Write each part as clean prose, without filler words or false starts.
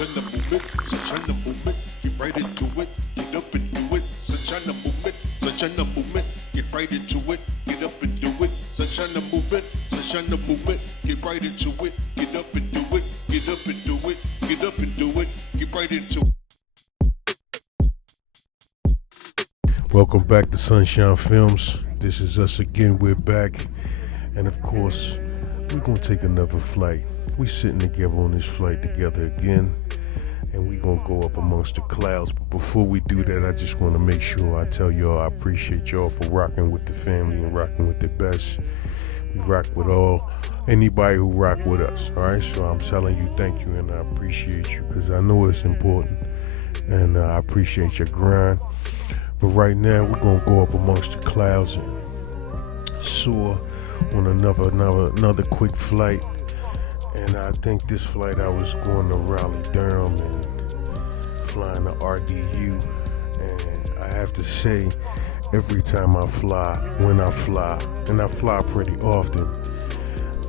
sunshine the movement, sunshine the movement, get right into it, get up and do it, sunshine the movement, sunshine the movement, get right into it, get up and do it, sunshine the movement, get right into it, get up and do it, get up and do it, get up and do it, get right into it. Welcome back to SonShineFilms. This is us again. We're back, and of course, we're gonna take another flight. We sitting together on this flight together again, and we're gonna go up amongst the clouds. But before we do that, I just want to make sure I tell y'all I appreciate y'all for rocking with the family and rocking with the best. We rock with anybody who rock with us. All right, so I'm telling you thank you, and I appreciate you because I know it's important, and I appreciate your grind. But right now, we're gonna go up amongst the clouds and soar on another quick flight. And I think this flight I was going to Raleigh-Durham and flying to RDU. And I have to say, every time I fly, when I fly, and I fly pretty often,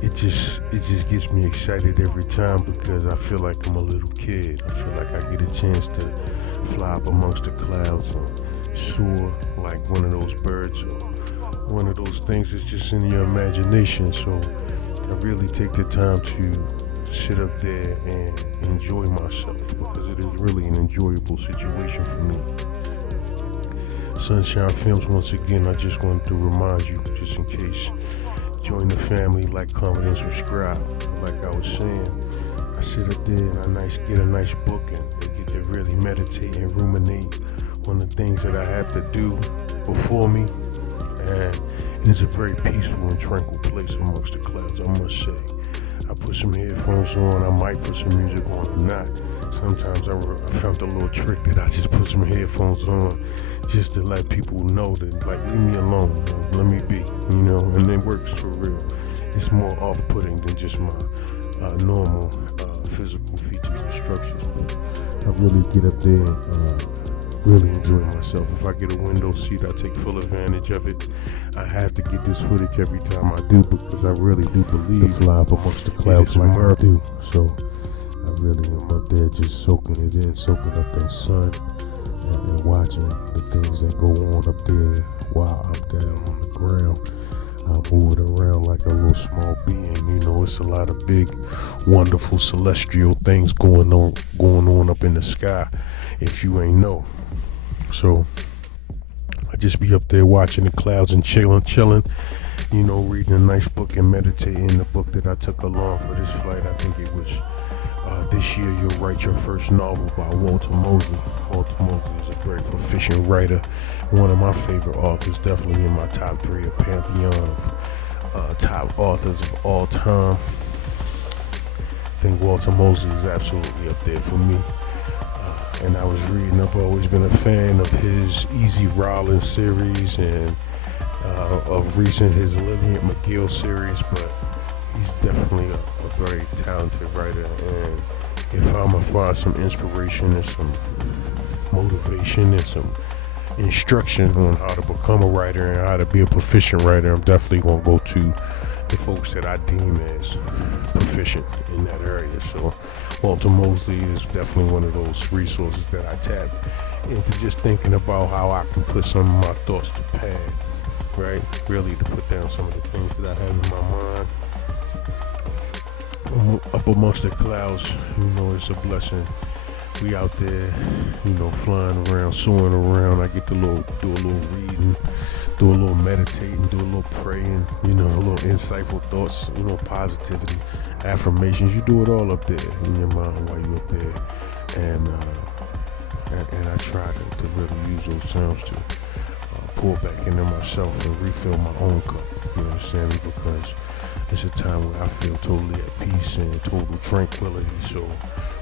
it just gets me excited every time because I feel like I'm a little kid. I feel like I get a chance to fly up amongst the clouds and soar like one of those birds or one of those things that's just in your imagination. So I really take the time to sit up there and enjoy myself because it is really an enjoyable situation for me. SonShineFilms, once again, I just wanted to remind you, just in case, join the family, like, comment, and subscribe. Like I was saying, I sit up there and I get a nice book and get to really meditate and ruminate on the things that I have to do before me, and it is a very peaceful and tranquil place amongst the clouds, I must say. I put some headphones on, I might put some music on or not. Sometimes I found a little trick that I just put some headphones on just to let people know that, like, leave me alone, let me be, and it works for real. It's more off-putting than just my normal physical features and structures, but I really get up there and really enjoy myself. If I get a window seat, I take full advantage of it. I have to get this footage every time I do because I really do believe to fly up amongst the clouds like I do. So I really am up there just soaking it in, soaking up that sun and watching the things that go on up there while I'm down on the ground. Moving around like a little small being. It's a lot of big, wonderful celestial things going on up in the sky, if you ain't know. So I just be up there watching the clouds and chilling, reading a nice book and meditating. The book that I took along for this flight, I think it was This Year You'll Write Your First Novel by Walter Mosley. Walter Mosley is a very proficient writer, one of my favorite authors, definitely in my top 3, a pantheon of top authors of all time. I think Walter Mosley is absolutely up there for me. And I was reading, I've always been a fan of his Easy Rollins series and of recent his Lillian McGill series, but he's definitely a very talented writer. And if I'm gonna find some inspiration and some motivation and some instruction on how to become a writer and how to be a proficient writer, I'm definitely gonna go to the folks that I deem as proficient in that area. So Walter Mosley is definitely one of those resources that I tap into, just thinking about how I can put some of my thoughts to pad, right? Really to put down some of the things that I have in my mind. Up amongst the clouds, it's a blessing. We out there, flying around, soaring around. I get to do a little reading, do a little meditating, do a little praying, a little insightful thoughts, positivity, affirmations. You do it all up there in your mind while you're up there. And I try to really use those terms to pour back into myself and refill my own cup. You understand me? Because it's a time where I feel totally at peace and total tranquility. So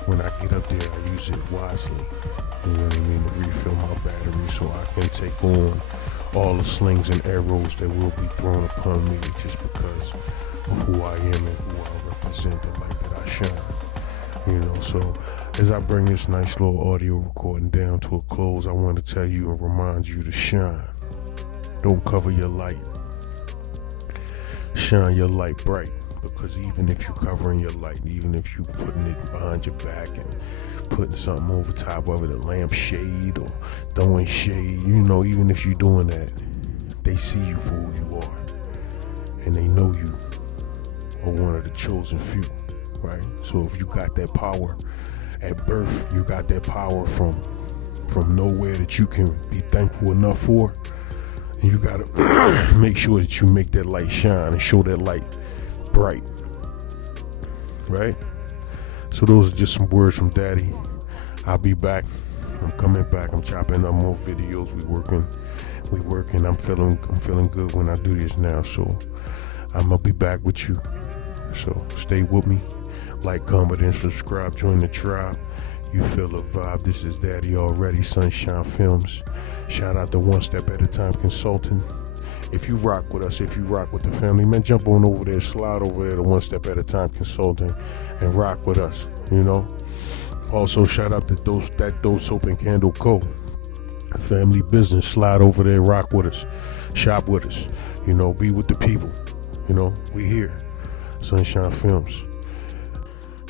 when I get up there, I use it wisely. You know what I mean? To refill my battery so I can take on all the slings and arrows that will be thrown upon me just because of who I am and who I represent, the light that I shine. So as I bring this nice little audio recording down to a close, I want to tell you and remind you to shine. Don't cover your light. Shine your light bright, because even if you're covering your light, even if you're putting it behind your back and putting something over top of it, a lampshade or throwing shade. You know, even if you're doing that, they see you for who you are. And they know you are one of the chosen few, right? So if you got that power at birth, you got that power from nowhere that you can be thankful enough for. And you gotta make sure that you make that light shine and show that light bright, right? So those are just some words from Daddy. I'll be back. I'm coming back. I'm chopping up more videos. We working. I'm feeling good when I do this now. So I'm gonna be back with you. So stay with me. Like, comment, and subscribe. Join the tribe. You feel the vibe. This is Daddy already. Sunshine Films. Shout out to One Step at a Time Consulting. If you rock with us, if you rock with the family, man, jump on over there, slide over there to One Step at a Time Consulting and rock with us, you know. Also, shout out to those Soap and Candle Co. Family business. Slide over there, rock with us, shop with us, you know, be with the people, you know. We here. Sunshine Films.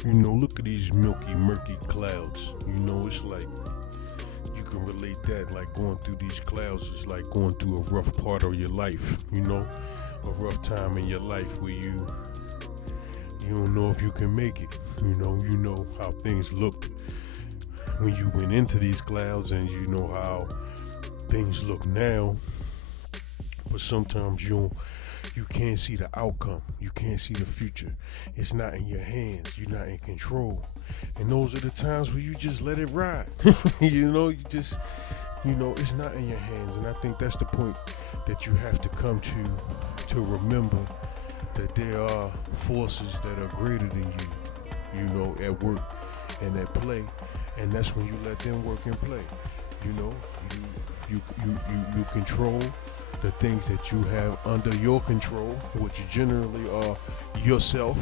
You know, look at these milky, murky clouds. You know, it's like, you can relate that, like going through these clouds is like going through a rough part of your life, you know, a rough time in your life where you don't know if you can make it. You know how things looked when you went into these clouds, and you know how things look now. But sometimes you can't see the outcome. You can't see the future. It's not in your hands. You're not in control. And those are the times where you just let it ride. It's not in your hands. And I think that's the point that you have to come to remember that there are forces that are greater than you, at work and at play. And that's when you let them work and play. You control the things that you have under your control, which generally are yourself.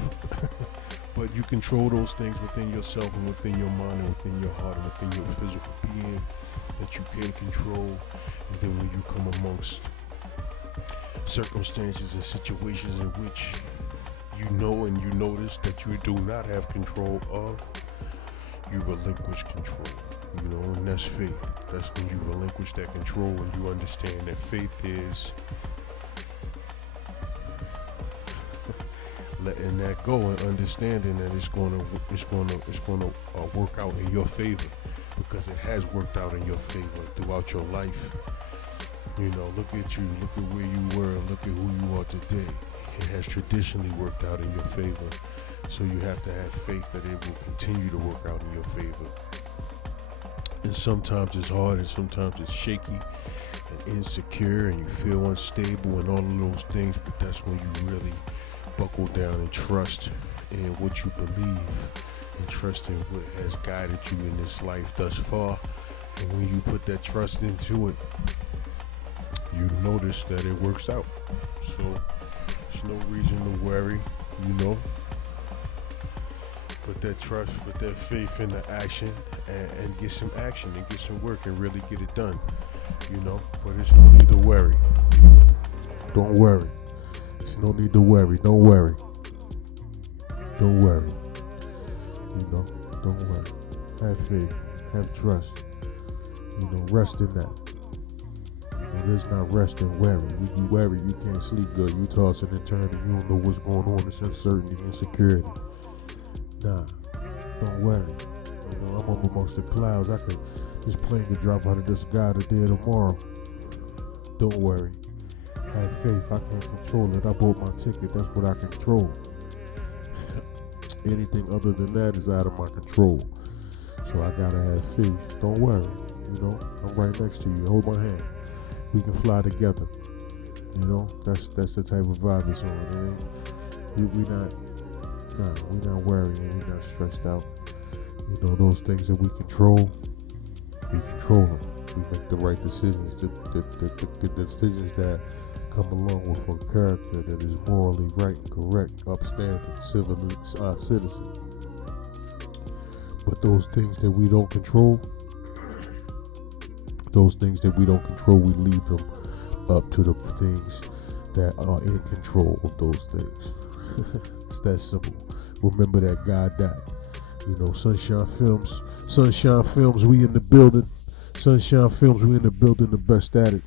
But you control those things within yourself and within your mind and within your heart and within your physical being that you can control. And then when you come amongst circumstances and situations in which you know and you notice that you do not have control of, you relinquish control. And that's faith. That's when you relinquish that control and you understand that faith is letting that go and understanding that it's gonna work out in your favor, because it has worked out in your favor throughout your life. Look at you, look at where you were, look at who you are today. It has traditionally worked out in your favor. So you have to have faith that it will continue to work out in your favor. And sometimes it's hard and sometimes it's shaky and insecure and you feel unstable and all of those things, but that's when you really buckle down and trust in what you believe and trust in what has guided you in this life thus far. And when you put that trust into it, you notice that it works out. So there's no reason to worry, Put that trust, put that faith into action and get some action and get some work and really get it done, But there's no need to worry. Don't worry. There's no need to worry. Don't worry. Don't worry. Don't worry. Have faith. Have trust. Rest in that. There's not rest and worry. When you worry, you can't sleep good. You tossing and turning. You don't know what's going on. It's uncertainty, insecurity. Nah, don't worry. I'm up amongst the clouds. This plane could drop out of the sky today or tomorrow. Don't worry. Have faith. I can't control it. I bought my ticket. That's what I control. Anything other than that is out of my control. So I gotta have faith. Don't worry. I'm right next to you. Hold my hand. We can fly together. That's the type of vibe it's on. We're not worrying, we're not stressed out. Those things that we control them. We make the right decisions, the decisions that come along with a character that is morally right and correct, upstanding, citizen. But those things that we don't control, we leave them up to the things that are in control of those things. It's that simple. Remember that God died. SonShineFilms, SonShineFilms, we in the building. SonShineFilms, we in the building, the best at it.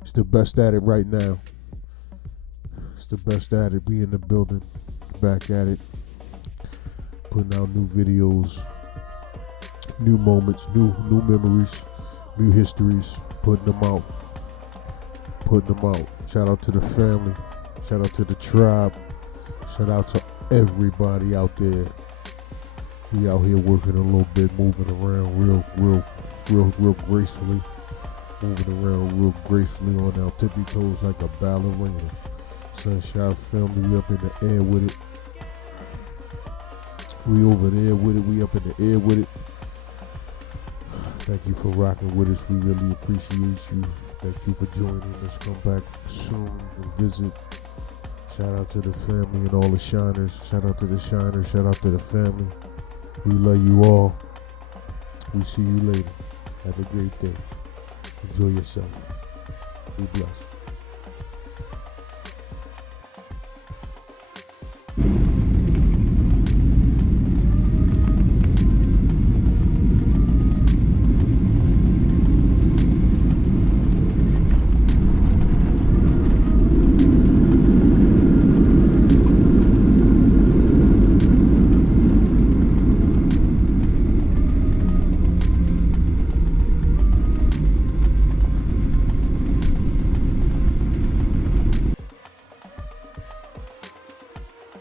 It's the best at it right now. It's the best at it. We in the building, back at it. Putting out new videos, new moments, new memories, new histories. Putting them out. Shout out to the family. Shout out to the tribe. Shout out to everybody out there. We out here working a little bit, moving around real gracefully. Moving around real gracefully on our tippy toes like a ballerina. SonShineFilms, we up in the air with it. We over there with it. We up in the air with it. Thank you for rocking with us. We really appreciate you. Thank you for joining us. Come back soon and visit. Shout out to the family and all the shiners. Shout out to the shiners. Shout out to the family. We love you all. We see you later. Have a great day. Enjoy yourself. Be blessed.